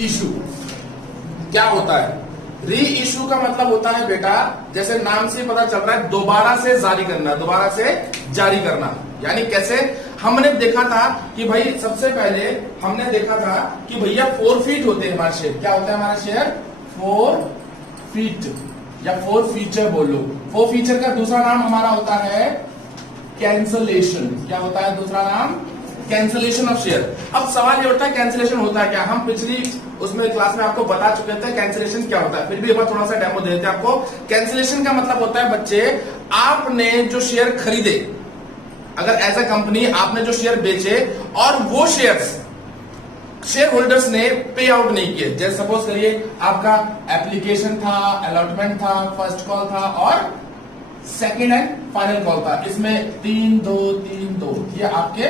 Issue क्या होता है? री इशू का मतलब होता है बेटा, जैसे नाम से पता चल रहा है, दोबारा से जारी करना, दोबारा से जारी करना। यानी कैसे? हमने देखा था कि भाई सबसे पहले हमने देखा था कि भैया 4 फीट होते हैं हमारे शेयर। क्या होता है हमारा शेयर? 4 फीट या 4 फीचर बोलो। 4 फीचर का दूसरा नाम हमारा होता है कैंसलेशन। क्या होता है दूसरा नाम? Cancellation of share. अब सवाल ये उठता है कैंसलेशन होता है क्या? हम पिछली उसमें क्लास में आपको बता चुके थे कैंसलेशन क्या होता है, फिर भी एक बार थोड़ा सा डेमो देते हैं आपको। कैंसलेशन का मतलब होता है बच्चे, आपने जो शेयर खरीदे, अगर एज अ कंपनी आपने जो शेयर बेचे और वो शेयर होल्डर्स ने पे आउट नहीं किए, जैसे सपोज करिए आपका एप्लीकेशन था, अलॉटमेंट था, फर्स्ट कॉल था और सेकेंड एंड फाइनल कॉल था, इसमें 3-2 ये आपके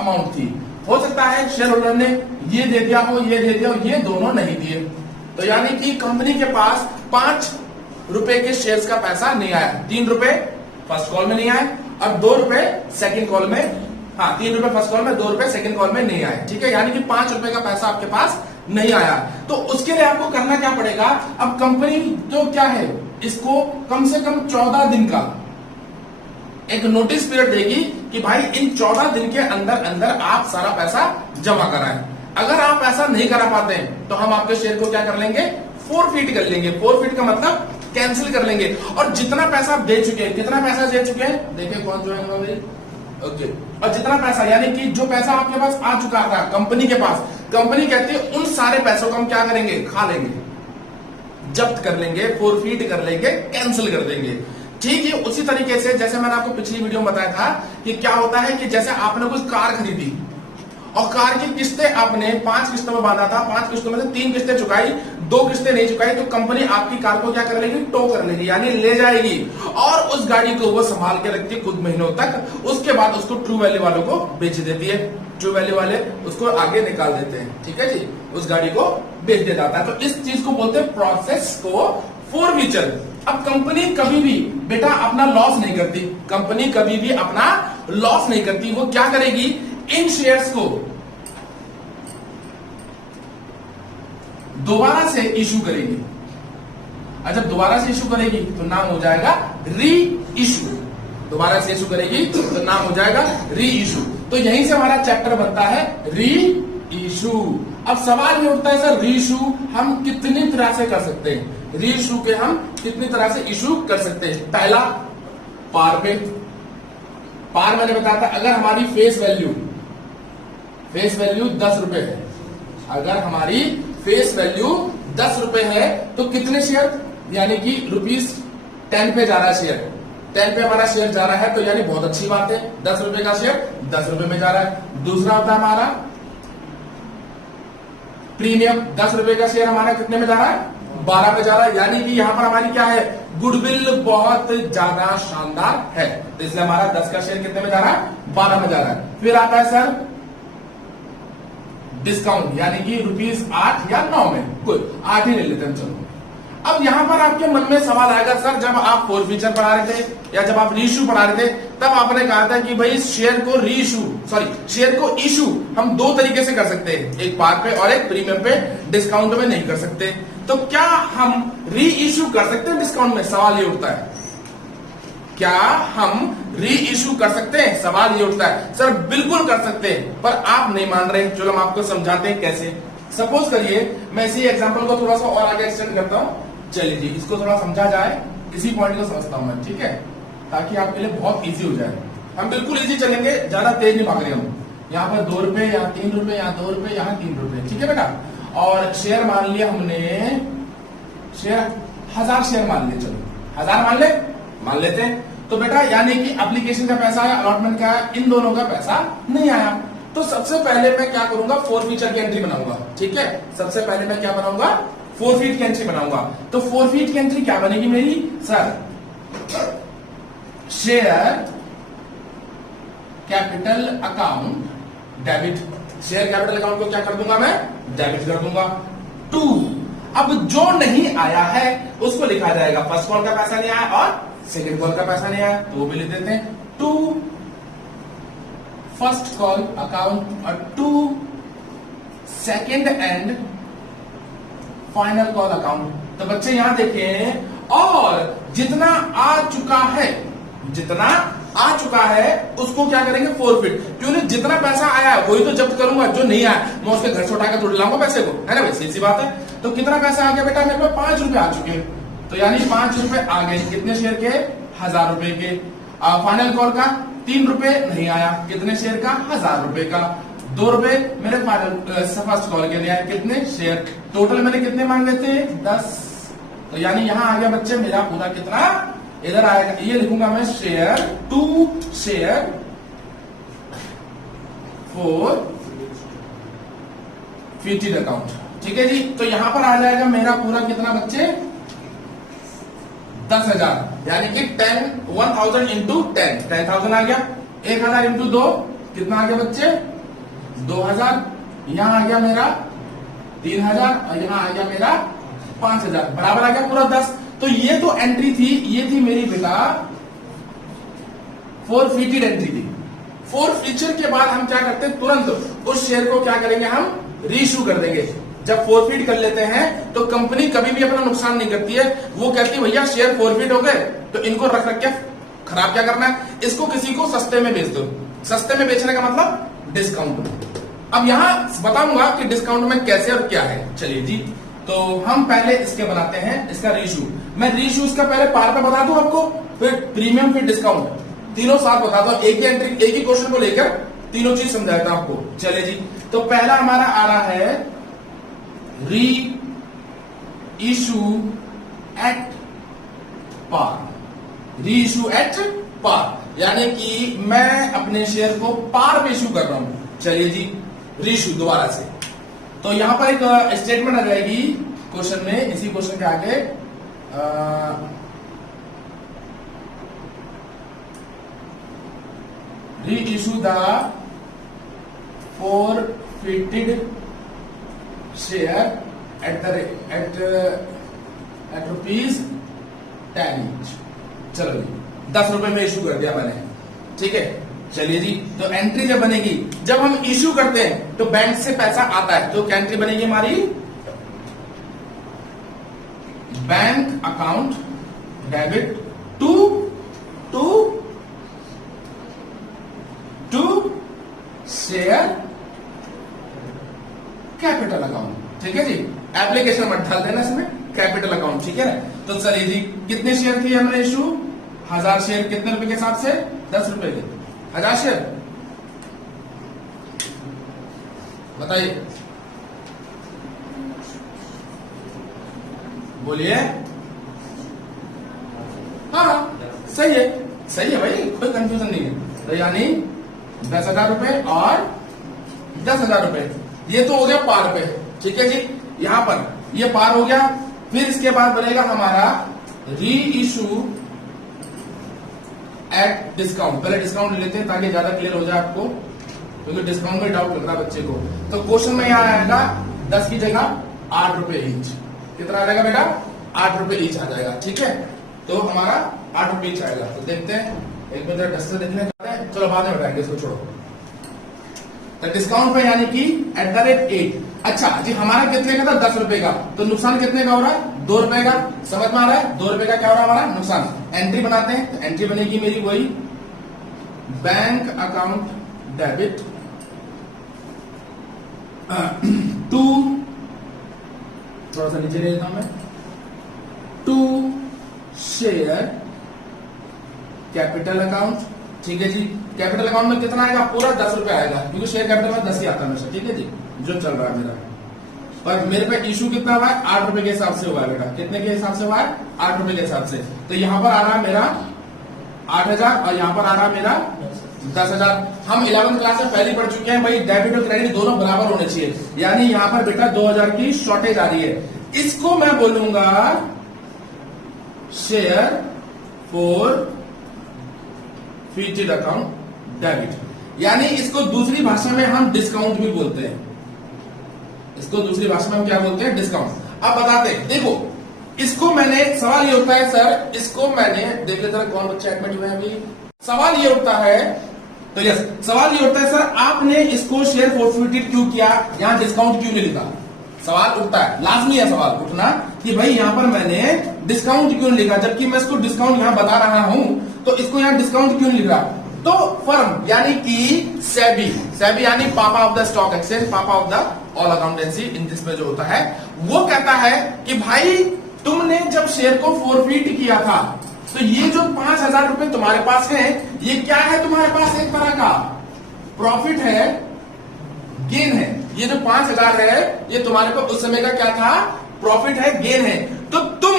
अमाउंट थी। हो सकता है शेयर होल्डर ने ये दे दिया हो, ये दे दिया हो, ये दोनों नहीं दिए, तो यानी कि कंपनी के पास 5 रुपए के शेयर्स का पैसा नहीं आया। 3 रुपए फर्स्ट कॉल में नहीं आए और 2 रुपए सेकेंड कॉल में, 3 रुपए फर्स्ट कॉल में, 2 रुपए सेकेंड कॉल में नहीं आए। ठीक है, यानी कि 5 रुपए का पैसा आपके पास नहीं आया। तो उसके लिए आपको करना क्या पड़ेगा? अब कंपनी तो क्या है, इसको कम से कम 14 दिन का एक नोटिस पीरियड देगी कि भाई इन 14 दिन के अंदर अंदर आप सारा पैसा जमा कराएं। अगर आप ऐसा नहीं करा पाते हैं तो हम आपके शेयर को क्या कर लेंगे? फोरफीट कर लेंगे। फोरफीट का मतलब कैंसिल कर लेंगे। और जितना पैसा आप दे चुके हैं, कितना पैसा दे चुके हैं, देखिए कौन जो है मेरी, ओके। और जितना पैसा, यानी कि जो पैसा आपके पास आ चुका था कंपनी के पास, कंपनी कहती है उन सारे पैसों को हम क्या करेंगे? खा लेंगे, जब्त कर लेंगे, फोरफीट कर लेंगे, कैंसिल कर देंगे। ठीक है, उसी तरीके से जैसे मैंने आपको पिछली वीडियो में बताया था कि क्या होता है कि जैसे आपने कुछ कार खरीदी और कार की किस्तें आपने 5 किस्तों में बांधा था, 5 किस्तों में से 3 किस्तें चुकाई, 2 किस्तें नहीं चुकाई, तो कंपनी आपकी कार को क्या कर लेगी? टो कर लेगी, यानी ले जाएगी और उस गाड़ी को वो संभाल के रखती है कुछ महीनों तक। उसके बाद उसको ट्रू वैल्यू वालों को बेच देती है, ट्रू वैल्यू वाले उसको आगे निकाल देते हैं। ठीक है जी, उस गाड़ी को बेच दिया जाता है। तो इस चीज को बोलते हैं प्रोसेस को फोरफीचर। अब कंपनी कभी भी बेटा अपना लॉस नहीं करती, कंपनी कभी भी अपना लॉस नहीं करती। वो क्या करेगी? इन शेयर्स को दोबारा से इशू करेगी। और जब दोबारा से इशू करेगी तो नाम हो जाएगा री इशू। दोबारा से इशू करेगी तो नाम हो जाएगा री इशू। तो यहीं से हमारा चैप्टर बनता है री इशू। अब सवाल ये उठता है सर, री इशू हम कितनी तरह से कर सकते हैं? री इशू के हम कितनी तरह से इशू कर सकते हैं? पहला, पार पे। पार मैंने बताया था, अगर हमारी फेस वैल्यू 10 रुपए है, अगर हमारी फेस वैल्यू 10 रुपए है तो कितने शेयर, यानी कि ₹10 पे जा रहा है शेयर, 10 पे हमारा शेयर जा रहा है, तो यानी बहुत अच्छी बात है, 10 रुपए का शेयर 10 रुपए में जा रहा है। दूसरा होता है हमारा प्रीमियम, 10 रुपए का शेयर हमारा कितने में जा रहा है? 12 पे जा रहा है, यानी कि यहां पर हमारी क्या है? गुडविल बहुत ज्यादा शानदार है, तो इसलिए हमारा 10 का शेयर कितने में जा रहा है? 12 में जा रहा है। फिर आता है सर डिस्काउंट, यानी कि ₹8 या 9 में, कोई 8 ही ले लेते हैं चलो। अब यहां पर आपके मन में सवाल आएगा, सर जब आप फोरफीचर पढ़ा रहे थे या जब आप रीइशू पढ़ा रहे थे, तब आपने कहा था कि भाई शेयर को इशू हम 2 तरीके से कर सकते हैं, एक पार पे और एक प्रीमियम पे, डिस्काउंट में नहीं कर सकते। तो क्या हम री इशू कर सकते हैं डिस्काउंट में? सवाल ये उठता है, क्या हम री इशू कर सकते हैं? सवाल ये उठता है। सर बिल्कुल कर सकते हैं, पर आप नहीं मान रहे। चलो हम आपको समझाते हैं कैसे। सपोज करिए मैं इसी एग्जांपल को थोड़ा सा और आगे एक्सटेंड करता हूं। चलिए जी, इसको थोड़ा समझा जाए, इसी पॉइंट को समझता हूं मैं, ठीक है, ताकि आपके लिए बहुत इजी हो जाए। हम बिल्कुल इजी चलेंगे, ज्यादा तेज नहीं भाग रहे हम। यहाँ पर 2 रुपए, यहाँ 3 रुपए, यहाँ 2 रुपए, यहाँ 3 रुपए, ठीक है बेटा। और शेयर मान लिया हमने, शेयर 1000 शेयर मान लिए, चलो 1000 मान लेते हैं। तो बेटा यानी कि एप्लीकेशन का पैसा आया, अलॉटमेंट का आया, इन दोनों का पैसा नहीं आया। तो सबसे पहले मैं क्या करूंगा? फोरफीचर की एंट्री बनाऊंगा, ठीक है। सबसे पहले मैं क्या बनाऊंगा? फोरफीट की एंट्री बनाऊंगा। तो फोरफीट की एंट्री क्या बनेगी मेरी? Sir share capital account debit, share capital account को क्या कर दूंगा मैं? डेबिट कर दूंगा। 2, अब जो नहीं आया है उसको लिखा जाएगा, फर्स्ट कॉल का पैसा नहीं आया और सेकेंड कॉल का पैसा नहीं आया, तो वो भी लिख देते हैं 2 फर्स्ट कॉल अकाउंट और 2 second and final call account. तो बच्चे यहां देखें, और जितना आ चुका है, जितना आ चुका है उसको क्या करेंगे, फोरफिट। क्योंकि जितना पैसा आया वही तो जब्त करूंगा, जो नहीं आया मैं उसके घर से उठाकर थोड़ी लाऊंगा पैसे को, है ना भाई, सीधी सी बात है। तो कितना पैसा आ गया बेटा, मेरे पास 5 रुपए आ चुके हैं, तो यानी 5 रुपए आ गए, कितने शेयर के, 1000 रुपए के। फाइनल कॉल का 3 रुपए नहीं आया, कितने शेयर का, 1000 रुपए का। 2 रुपए मेरे फाइनल फर्स्ट कॉल के लिए आए, कितने शेयर, टोटल मैंने कितने मांगे थे, 10। तो यानी यहां आ गया बच्चे मेरा पूरा कितना, इधर आएगा, ये लिखूंगा मैं share to share forfeited account, ठीक है जी। तो यहां पर आ जाएगा मेरा पूरा कितना बच्चे, 10,000, यानी कि 1000 इंटू 10,000 आ गया। 1000 इंटू 2 कितना आ गया बच्चे, 2000। यहां आ गया मेरा 3000 और यहां आ गया मेरा 5000, बराबर आ गया पूरा 10। तो ये तो एंट्री थी, ये थी मेरी बेटा फोरफिटेड एंट्री थी। फोरफीचर के बाद हम क्या करते हैं, तुरंत उस शेयर को क्या करेंगे, हम रीइश्यू कर देंगे। जब फोरफिट कर लेते हैं तो कंपनी कभी भी अपना नुकसान नहीं करती है, वो कहती है भैया शेयर फोरफिट हो गए तो इनको रख रख के खराब क्या करना है, इसको किसी को सस्ते में बेच दो। सस्ते में बेचने का मतलब डिस्काउंट। अब यहां बताऊंगा कि डिस्काउंट में कैसे और क्या है। चलिए जी, तो हम पहले इसके बनाते हैं, इसका रीइश्यू। मैं रीइश्यू इसका पहले पार पे बता दूं आपको, फिर प्रीमियम, फिर डिस्काउंट, तीनों साथ बताता हूं। एक ही एंट्री, एक ही क्वेश्चन को लेकर तीनों चीज समझाता हूं आपको। चलिए जी, तो पहला हमारा आ रहा है री इशू एट पार। री इशू एट पार यानी कि मैं अपने शेयर को पार पे इशू कर रहा हूं। चलिए जी, री इशू दोबारा से। तो यहां पर एक स्टेटमेंट आ जाएगी क्वेश्चन में, इसी क्वेश्चन के आगे री issue the forfeited share at rupees 10 each। चलो जी, 10 रुपए में इशू कर दिया मैंने, ठीक है। चलिए जी, तो एंट्री जब बनेगी, जब हम इशू करते हैं तो बैंक से पैसा आता है, तो क्या एंट्री बनेगी हमारी, bank account debit to share capital account, ठीक है जी। एप्लीकेशन मत डाल देना इसमें, कैपिटल अकाउंट, ठीक है ना। तो चलिए जी, कितने शेयर किए हमने इशू, 1000 शेयर, कितने रुपए के हिसाब से, 10 रुपए के, 1000 शेयर, बताइए, बोलिए। हाँ सही है, सही है भाई, कोई कंफ्यूजन नहीं है। तो यानी 10,000 रुपए और 10,000 रुपए, ये तो हो गया पार पे, ठीक है जी। यहां पर ये पार हो गया, फिर इसके बाद बनेगा हमारा री इशू एट डिस्काउंट। पहले डिस्काउंट लेते हैं ताकि ज्यादा क्लियर हो जाए आपको, क्योंकि डिस्काउंट में डाउट लग रहा है बच्चे को। तो क्वेश्चन में यहां आएगा 10 की जगह 8 रुपए ईच। कितना आ जाएगा बेटा, 8 रुपए ईच आ जाएगा, ठीक है। तो हमारा 8 रुपए ईच आएगा। तो देखते हैं, एक बार जरा से देखने जाते हैं, चलो बाद में बताएंगे, इसको छोड़ो। तो डिस्काउंट पे यानी कि @8। अच्छा जी, हमारा कितने का था, 10 रुपए का, तो नुकसान कितने का हो रहा है, 2 रुपए का। समझ में आ रहा है, 2 रुपए का क्या हो रहा है हमारा नुकसान। एंट्री बनाते हैं, तो एंट्री बनेगी मेरी वही, बैंक अकाउंट डेबिट टू, थोड़ा सा नीचे ले लेता हूं मैं, टू शेयर कैपिटल अकाउंट, ठीक है जी। कैपिटल अकाउंट में कितना आएगा, पूरा 10 रुपए आएगा, क्योंकि शेयर कैपिटल में 10 ही आता है हमेशा, ठीक है जी, जो चल रहा है मेरा। पर मेरे पे इशू कितना हुआ है, 8 रुपए के हिसाब से हुआ है बेटा। कितने के हिसाब से हुआ है, 8 रुपए के हिसाब से। तो यहां पर आ रहा है मेरा 8,000 और यहां पर आ रहा है मेरा 10,000। हम 11th क्लास में पहले पढ़ चुके हैं भाई, डेबिट और क्रेडिट दोनोदोनों बराबर होने चाहिए, यानी यहां पर बेटा 2000 की शॉर्टेज आ रही है। इसको मैं बोलूंगा share forfeited account debit, यानी इसको दूसरी भाषा में हम डिस्काउंट भी बोलते हैं। इसको दूसरी भाषा में हम क्या बोलते हैं, डिस्काउंट। अब बताते हैं, देखो इसको मैंने, सवाल ये उठता है सर, इसको मैंने, देख लेते हैं कौन बच्चा एडमिट हुए हैं अभी। सवाल ये उठता है, तो यस, सवाल ये उठता है सर, आपने इसको शेयर फॉरफिटेड क्यों किया, यहां डिस्काउंट क्यों नहीं लिखा। सवाल उठता है, लाजमी है सवाल उठना कि भाई यहां पर मैंने डिस्काउंट क्यों लिखा, जबकि मैं इसको डिस्काउंट यहां बता रहा हूं, तो इसको यहां डिस्काउंट क्यों लिख रहा। तो फर्म यानी कि सेबी, सेबी यानी पापा ऑफ द स्टॉक एक्सचेंज, पापा of the all accountancy English में जो होता है, वो कहता है कि भाई तुमने जब शेयर को फोरफीट किया था, तो ये जो 5,000 रुपए तुम्हारे पास है, ये क्या है तुम्हारे पास, एक तरह का प्रॉफिट है, गेन है। ये जो 5,000 है, ये तुम्हारे को उस समय का क्या था, प्रॉफिट है, गेन है। तो तुम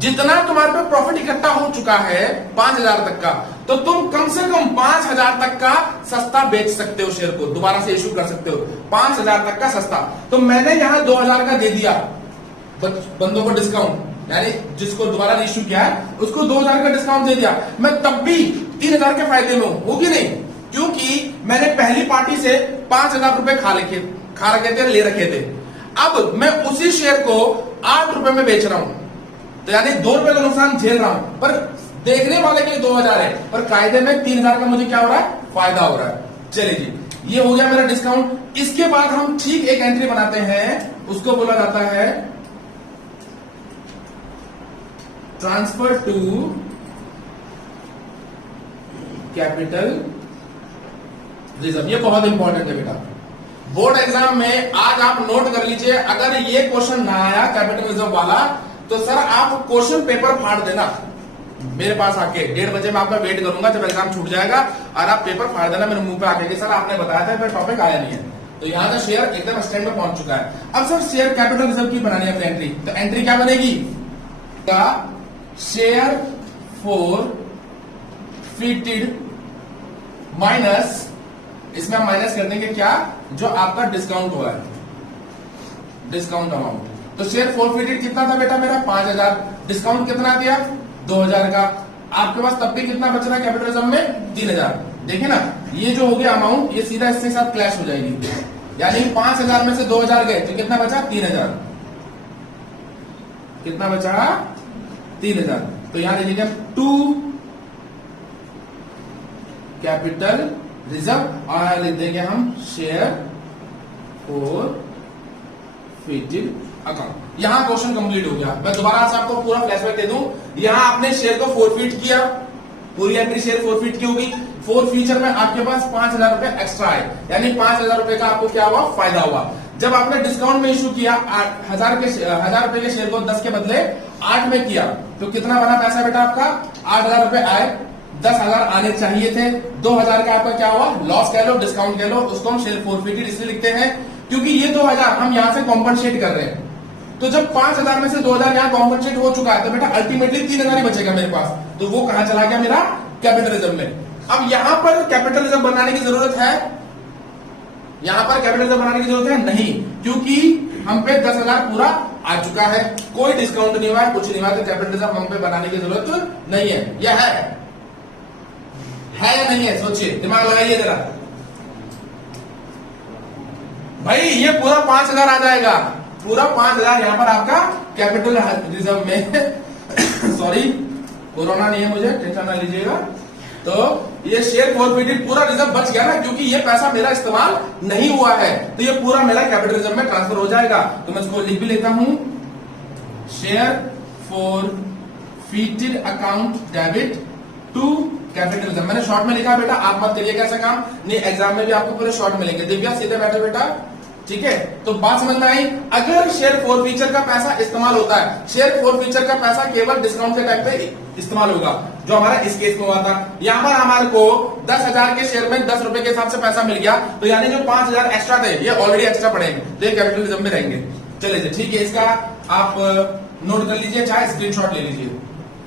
जितना तुम्हारे पे प्रॉफिट इकट्ठा हो चुका है 5,000 तक का, तो तुम कम से कम 5,000 तक का सस्ता बेच सकते हो, शेयर को दोबारा से इश्यू कर सकते हो 5,000 तक का सस्ता। तो मैंने यहां 2,000 का दे दिया बंदों को डिस्काउंट, यानी जिसको दोबारा इश्यू किया है उसको 2,000 का डिस्काउंट दे दिया, मैं तब भी 3,000 के फायदे में हूं कि नहीं, क्योंकि मैंने पहली पार्टी से 5,000 रुपए खा रखे थे, ले रखे थे। अब मैं उसी शेयर को 8 रुपए में बेच रहा हूं, तो यानी 2 रुपए का नुकसान झेल रहा हूं, पर देखने वाले के लिए 2,000 है, पर कायदे में 3,000 का मुझे क्या हो रहा है, फायदा हो रहा है। चलिए जी, ये हो गया मेरा डिस्काउंट। इसके बाद हम ठीक एक एंट्री बनाते हैं, उसको बोला जाता है ट्रांसफर टू कैपिटल रिजर्व। ये बहुत इंपॉर्टेंट है बेटा, बोर्ड एग्जाम में आज आप नोट कर लीजिए, अगर ये क्वेश्चन ना आया कैपिटल रिजर्व वाला, तो सर आप क्वेश्चन पेपर फाड़ देना मेरे पास आके, 1:30 बजे मैं आपका वेट करूंगा जब एग्जाम छूट जाएगा, और आप पेपर फाड़ देना मेरे मुंह पे आके कि सर आपने बताया था, फिर टॉपिक आया नहीं है। तो यहाँ का शेयर एकदम स्टैंड में पहुंच चुका है। अब सर शेयर कैपिटल रिजर्व की बनानी है एंट्री, तो एंट्री क्या बनेगी, का शेयर फोरफीटेड माइनस, इसमें हम माइनस कर देंगे क्या, जो आपका डिस्काउंट हुआ है, डिस्काउंट अमाउंट। तो शेयर फोरफीटेड कितना था बेटा मेरा, 5,000, डिस्काउंट कितना दिया, 2,000 का। आपके पास तब भी कितना बच रहा है कैपिटलिज्म में, 3,000। देखिए ना, ये जो हो गया अमाउंट, ये सीधा इसके साथ क्लैश हो जाएगी, यानी 5,000 में से 2,000 गए, तो कितना बचा, 3,000। कितना बचा, 3,000। तो यहां देखिएगा टू कैपिटल रिजर्व, और लिख देंगे हम शेयर फोरफीटेड अकाउंट। यहां क्वेश्चन कंप्लीट हो गया। मैं दोबारा से आपको पूरा फ्लैशबैक दे दूं, यहां आपने शेयर को फोरफीट किया, पूरी एंट्री शेयर फोरफीट की होगी, फोर फ्यूचर में आपके पास 5,000 रुपए एक्स्ट्रा है, यानी 5,000 रुपए का आपको क्या हुआ, फायदा हुआ। जब आपने डिस्काउंट में इशू किया 1,000 रुपए के शेयर को 10 के बदले 8 में किया, तो कितना बना पैसा बेटा आपका, 8,000 रुपए आए, 10,000 आने चाहिए थे, 2,000 का आपका क्या हुआ, लॉस कह लो, डिस्काउंट कह लो, उसको हम शेयर फोरफीटेड इसलिए लिखते हैं क्योंकि ये 2,000 हम यहां से कॉम्पनसेट कर रहे हैं। तो जब 5,000 में से 2,000 यहां कॉम्पनसेट हो चुका है, तो बेटा अल्टीमेटली 3,000 ही बचेगा मेरे पास, तो वो कहां चला गया, मेरा कैपिटलिज्म में। अब यहां पर कैपिटलिज्म बनाने की जरूरत है, यहां पर कैपिटलिज्म बनाने की जरूरत है नहीं, क्योंकि हम पे 10,000 पूरा आ चुका है, कोई डिस्काउंट नहीं हुआ है, कुछ नहीं हुआ, तो कैपिटलिज्म हम पे बनाने की जरूरत नहीं है। यह है या नहीं है, सोचिए, दिमाग लगाइए जरा भाई, ये पूरा 5,000 आ जाएगा, पूरा 5,000 यहां पर आपका कैपिटल रिजर्व में सॉरी कोरोना नहीं है, मुझे टेंशन ना लीजिएगा। तो ये शेयर फोरफीटेड पूरा रिजर्व बच गया ना, क्योंकि ये पैसा मेरा इस्तेमाल नहीं हुआ है, तो ये पूरा मेरा कैपिटल रिजर्व में ट्रांसफर हो जाएगा। तो मैं इसको लिख भी लेता हूं, share forfeited account debit to capitalism. मैंने शॉर्ट में लिखा बेटा, आप मत करिए कैसा काम, नहीं एग्जाम में भी आपको पूरे शॉर्ट मिलेंगे, दिव्या सीधे बैठे बेटा, ठीक है। तो बात समझ में आई, अगर शेयर फोरफीचर का पैसा इस्तेमाल होता है, शेयर फोरफीचर का पैसा केवल डिस्काउंट के टाइम पे इस्तेमाल होगा, जो हमारा इस केस में हुआ था। यहां पर हमारे को 10,000 के शेयर में 10 रुपए के हिसाब से पैसा मिल गया, तो यानी जो 5,000 एक्स्ट्रा थे, ये ऑलरेडी एक्स्ट्रा पड़ेंगे, तो ये कैपिटलिज्म में रहेंगे। चलिए ठीक है, इसका आप नोट कर लीजिए, चाहे स्क्रीनशॉट ले लीजिए।